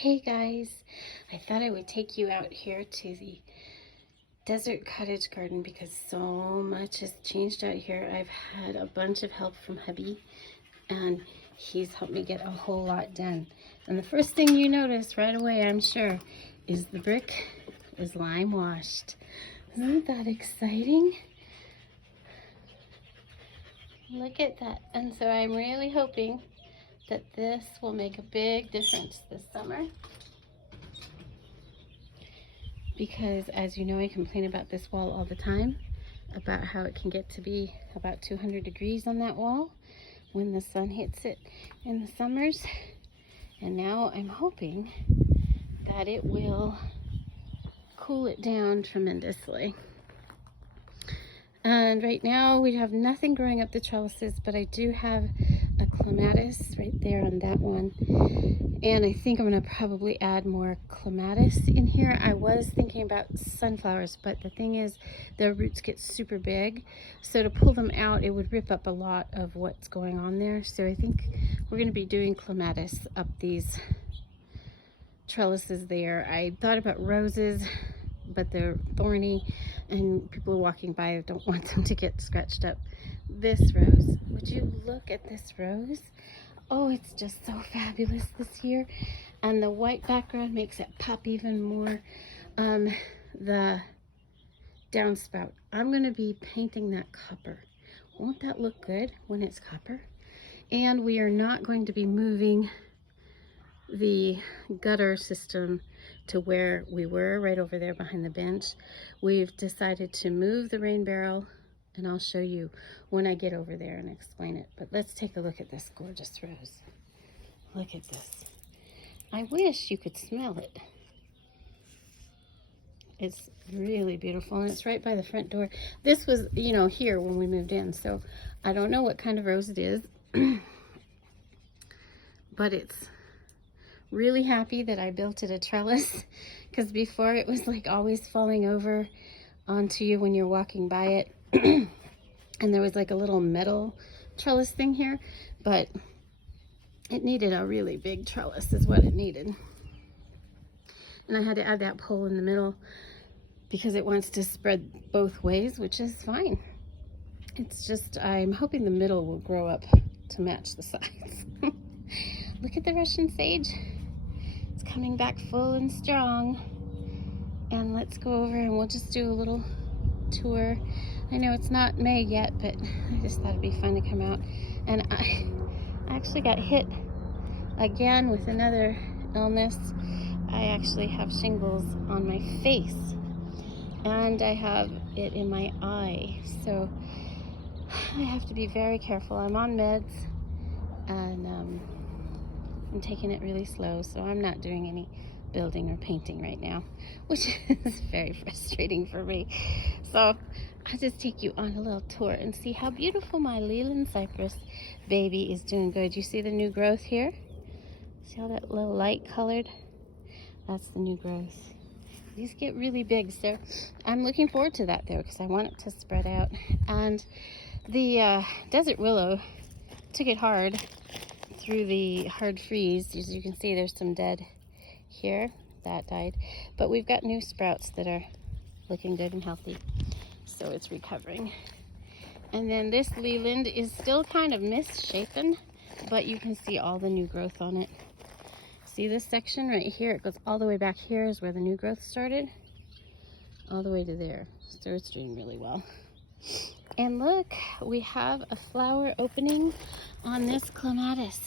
Hey guys, I thought I would take you out here to the desert cottage garden because so much has changed out here. I've had a bunch of help from hubby and he's helped me get a whole lot done. And the first thing you notice right away, I'm sure, is the brick is lime washed. Isn't that exciting? Look at that. And so I'm really hoping that this will make a big difference this summer. Because as you know, I complain about this wall all the time, about how it can get to be about 200 degrees on that wall when the sun hits it in the summers. And now I'm hoping that it will cool it down tremendously. And right now we have nothing growing up the trellises, but I do have a clematis right there on that one. And I think I'm going to probably add more clematis in here. I was thinking about sunflowers, but the thing is their roots get super big. So to pull them out, it would rip up a lot of what's going on there. So I think we're going to be doing clematis up these trellises there. I thought about roses, but they're thorny and people are walking by. I don't want them to get scratched up. This rose, would you look at this rose? Oh, it's just so fabulous this year. And the white background makes it pop even more. The downspout, I'm going to be painting that copper. Won't that look good when it's copper? And we are not going to be moving the gutter system to where we were, right over there behind the bench. We've decided to move the rain barrel, and I'll show you when I get over there and explain it. But let's take a look at this gorgeous rose. Look at this. I wish you could smell it. It's really beautiful, and it's right by the front door. This was, you know, here when we moved in, so I don't know what kind of rose it is, but it's really happy that I built it a trellis, because before it was like always falling over onto you when you're walking by it. And there was like a little metal trellis thing here, but it needed a really big trellis is what it needed. And I had to add that pole in the middle because it wants to spread both ways, which is fine. It's just, I'm hoping the middle will grow up to match the sides. Look at the Russian sage. It's coming back full and strong. And let's go over and we'll just do a little tour. I know it's not May yet, but I just thought it'd be fun to come out. And I actually got hit again with another illness. I actually have shingles on my face and I have it in my eye. So I have to be very careful. I'm on meds and I'm taking it really slow, so I'm not doing any building or painting right now, which is very frustrating for me. So I'll just take you on a little tour and see how beautiful my Leland cypress baby is doing good. You see the new growth here? See all that little light colored? That's the new growth. These get really big, so I'm looking forward to that though, because I want it to spread out. And the desert willow took it hard through the hard freeze. As you can see, there's some dead here. That died. But we've got new sprouts that are looking good and healthy. So it's recovering. And then this Leland is still kind of misshapen, but you can see all the new growth on it. See this section right here? It goes all the way back here is where the new growth started. All the way to there. So it's doing really well. And look, we have a flower opening on this clematis.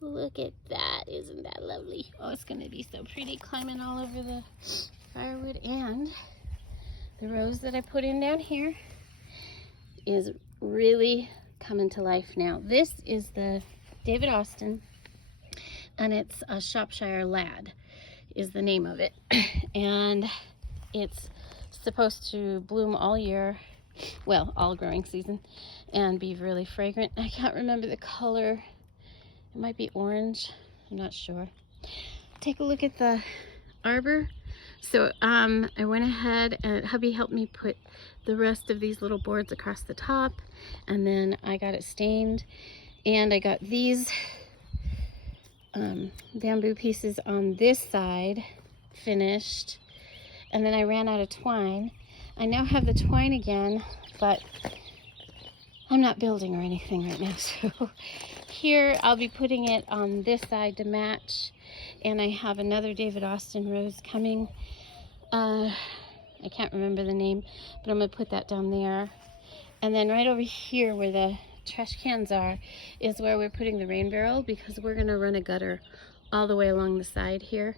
Look at that. Isn't that lovely? Oh, it's going to be so pretty climbing all over the firewood. And the rose that I put in down here is really coming to life now. This is the David Austin, and it's a Shropshire Lad is the name of it. And it's supposed to bloom all year, well, all growing season, and be really fragrant. I can't remember the color. It might be orange, I'm not sure. Take a look at the arbor. So I went ahead and hubby helped me put the rest of these little boards across the top, and then I got it stained, and I got these bamboo pieces on this side finished, and then I ran out of twine. I now have the twine again, but I'm not building or anything right now, so here I'll be putting it on this side to match. And I have another David Austin rose coming. I can't remember the name, but I'm going to put that down there. And then right over here where the trash cans are is where we're putting the rain barrel, because we're going to run a gutter all the way along the side here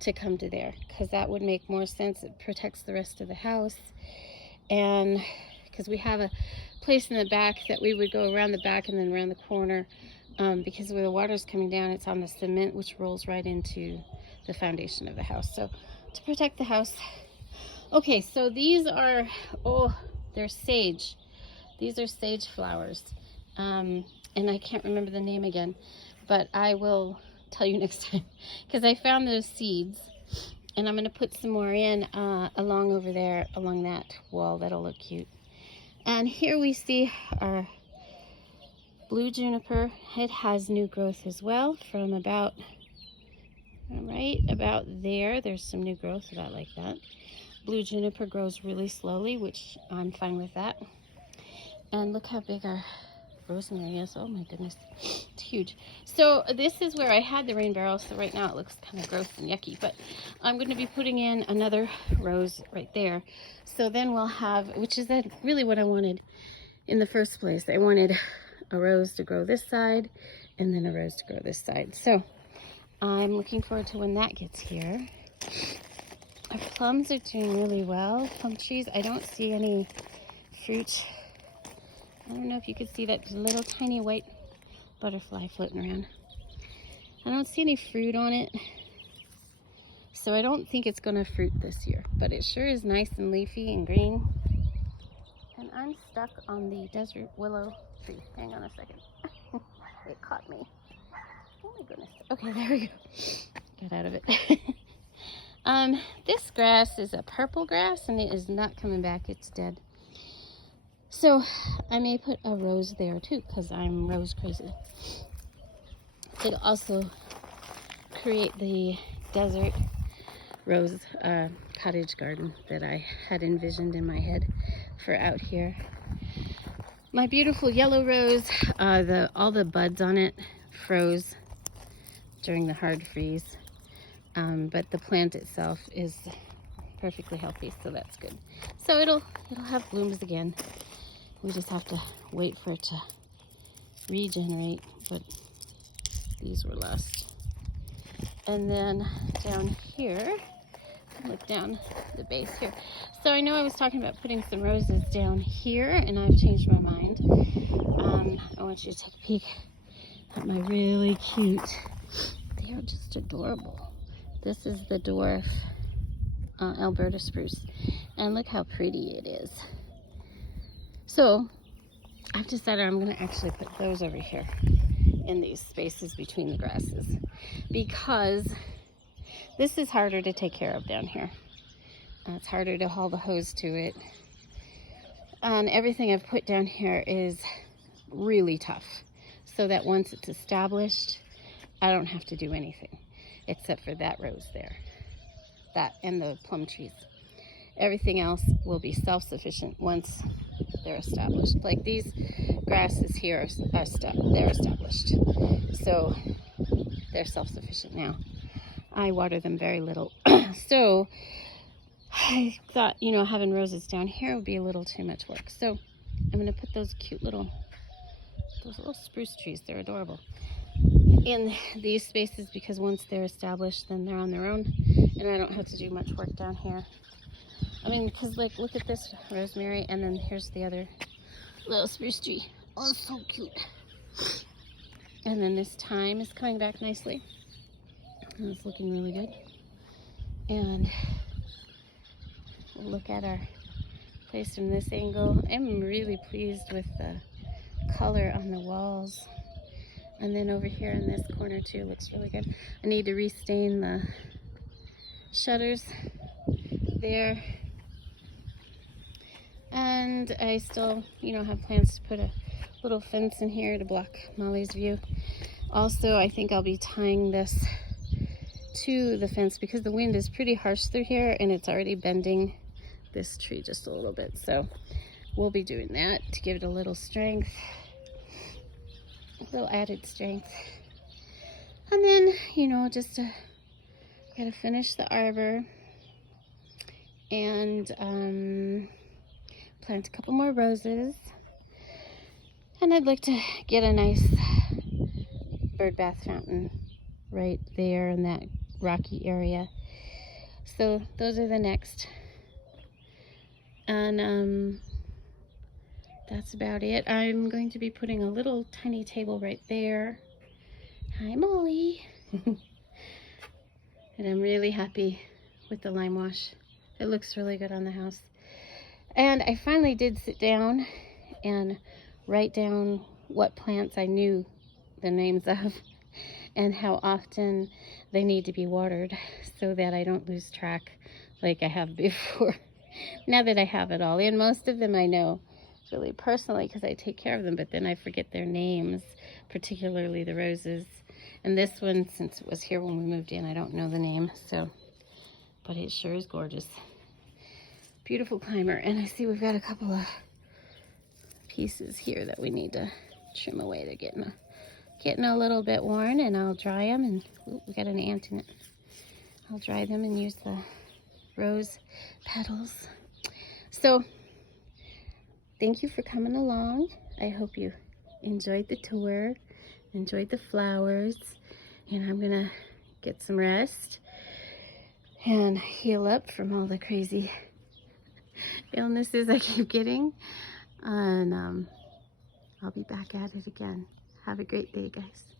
to come to there, because that would make more sense. It protects the rest of the house. And because we have a place in the back that we would go around the back and then around the corner, because where the water's coming down, it's on the cement, which rolls right into the foundation of the house. So to protect the house. Okay, so these are, oh, they're sage. These are sage flowers. And I can't remember the name again, but I will tell you next time, because I found those seeds, and I'm going to put some more in along over there, along that wall. That'll look cute. And here we see our blue juniper. It has new growth as well from about right about there. There's some new growth about like that. Blue juniper grows really slowly, which I'm fine with that. And look how big our rosemary is. Oh my goodness, it's huge. So this is where I had the rain barrel, so right now it looks kind of gross and yucky, but I'm going to be putting in another rose right there. So then we'll have, which is really what I wanted in the first place. I wanted a rose to grow this side and then a rose to grow this side. So I'm looking forward to when that gets here. Our plums are doing really well. Plum trees, I don't see any fruit. I don't know if you could see that little tiny white butterfly floating around. I don't see any fruit on it, so I don't think it's going to fruit this year, but it sure is nice and leafy and green. And I'm stuck on the desert willow tree. Hang on a second. It caught me. Oh my goodness. Okay, there we go. Got out of it. This grass is a purple grass, and it is not coming back. It's dead. So I may put a rose there too, because I'm rose crazy. It'll also create the desert rose cottage garden that I had envisioned in my head for out here. My beautiful yellow rose, all the buds on it froze during the hard freeze, but the plant itself is perfectly healthy, so that's good. So it'll have blooms again. We just have to wait for it to regenerate, but these were lost. And then down here, look down the base here. So I know I was talking about putting some roses down here, and I've changed my mind. I want you to take a peek at my really cute, they are just adorable. This is the dwarf Alberta spruce, and look how pretty it is. So I've decided I'm going to actually put those over here in these spaces between the grasses, because this is harder to take care of down here. It's harder to haul the hose to it. And everything I've put down here is really tough, so that once it's established, I don't have to do anything except for that rose there, that and the plum trees. Everything else will be self-sufficient once they're established. Like these grasses here they're established, so they're self-sufficient now. I water them very little. So I thought, having roses down here would be a little too much work. So I'm going to put those little spruce trees, they're adorable, in these spaces, because once they're established, then they're on their own, and I don't have to do much work down here. I mean, because like, look at this rosemary, and then here's the other little spruce tree. Oh, so cute. And then this thyme is coming back nicely, and it's looking really good. And we'll look at our place from this angle. I'm really pleased with the color on the walls. And then over here in this corner too, looks really good. I need to restain the shutters there. And I still, have plans to put a little fence in here to block Molly's view. Also, I think I'll be tying this to the fence because the wind is pretty harsh through here and it's already bending this tree just a little bit. So we'll be doing that to give it a little strength, a little added strength. And then, you know, just gotta finish the arbor and plant a couple more roses. And I'd like to get a nice bird bath fountain right there in that rocky area. So those are the next. And that's about it. I'm going to be putting a little tiny table right there. Hi, Molly. And I'm really happy with the lime wash. It looks really good on the house. And I finally did sit down and write down what plants I knew the names of and how often they need to be watered so that I don't lose track like I have before. Now that I have it all in, most of them I know really personally because I take care of them, but then I forget their names, particularly the roses. And this one, since it was here when we moved in, I don't know the name, so, but it sure is gorgeous. Beautiful climber. And I see we've got a couple of pieces here that we need to trim away. They're getting a little bit worn, and I'll dry them. And ooh, we got an ant in it. I'll dry them and use the rose petals. So thank you for coming along. I hope you enjoyed the tour, enjoyed the flowers, and I'm gonna get some rest and heal up from all the crazy illnesses I keep getting. And I'll be back at it again. Have a great day, guys.